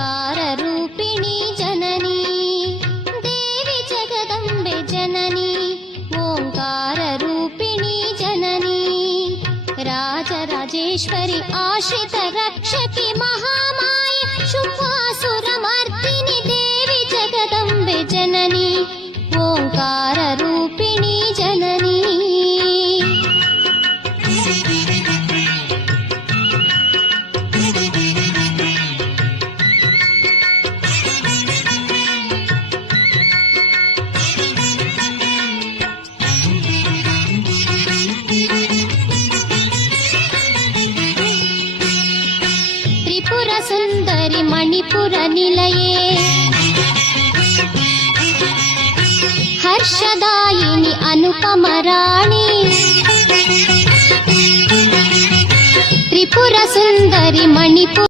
ಓಂಕಾರ ರೂಪಿಣಿ ಜನನಿ ದೇವಿ ಜಗದಂಬೆ ಜನನಿ ಓಂಕಾರ ರೂಪಿಣಿ ಜನನಿ ರಾಜರಾಜೇಶ್ವರಿ ಆಶ್ರಿತ ರಕ್ಷಕಿ ಮಹಾಮಾಯೆ ಶುಂಭಾಸುರಮರ್ದಿನಿ ದೇವಿ ಜಗದಂಬೆ ಜನನಿ ಓಂಕಾರ ರೂಪಿಣಿ ಜನನಿ ತ್ರಿಪುರ ಸುಂದರಿ ಮಣಿಪುರ ನಿಲಯೇ ಹರ್ಷದಾಯಿನಿ ಅನುಪಮ ರಾಣಿ ತ್ರಿಪುರ ಸುಂದರಿ ಮಣಿಪುರ